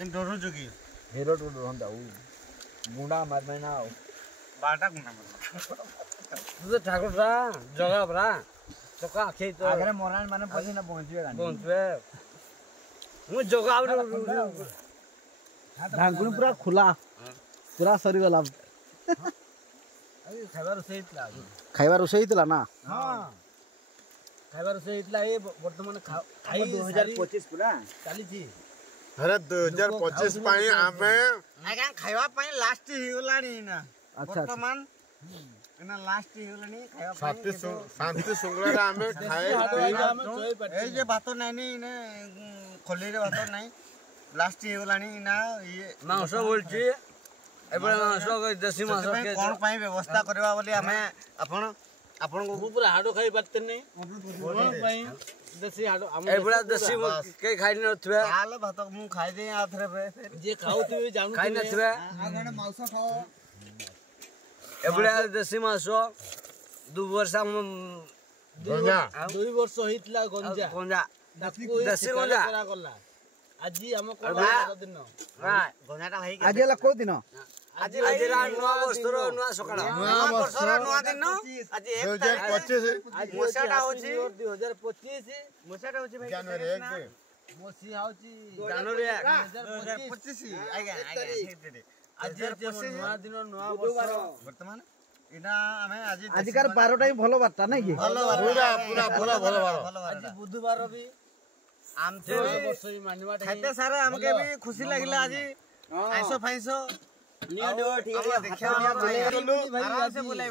डरो जोगी हिरो तो डरंदा गुंडा मार मैना बाटा गुना मत तू तो ठाकुर सा जगह बरा चका आखे तो आगरे मोरान माने पछी ना पहुंचबे गानी पहुंचबे मु जगह ढांकुनी पूरा खुला पूरा सरी गला अरे खाइबार से इतला खाइबार रोषे हितला ना हां खाइबार से इतला ए वर्तमान खाई 2025 पूरा चाली छी अरे 2025 पाई आमे आगा खाइबा पाई लास्ट हिगलानी ना अच्छा वर्तमान एना लास्ट हिगलानी खाइबा पाई शांति सुंगला आमे खाए ए जे भात नानी ने खोली रे भात नाही लास्ट हिगलानी ना ये मांस बोलची एबे मांस देसी मांस के कोन पाई व्यवस्था करबा बोली हमें आपण को पूरा हाडो खाई पाते नहीं कोन पाई देसी हाडो एबे देसी के खाइ नथबे हाल भात मु खाइ दे आथरे जे खाउ तू जानू खाइ नथबे आगने मांस खाओ एबे देसी मांस 2 वर्ष गंजा 2 वर्ष होइतला गंजा देसी गंजा আজি हम कोन दिन गंजाटा भाई आज ला को दिन आज नुआ बस्तर नुआ सकाळ नुआ बस्तर नुआ दिन आज 2025 मोसाटा होची 2025 मोसाटा होची भाई जनवरी 1 मोसी आउची जनवरी 2025 आगे आज नुआ दिन नुआ बस्तर वर्तमान इना हमें आज कार 12 टाइम भलो बारता नहीं की भलो पूरा पूरा भलो आज बुधवार भी आमते खाते सारे हमके भी खुशी लागिला आज आइसो फाइसो निया देव ठीक है देखिया आराम से बुलाइबो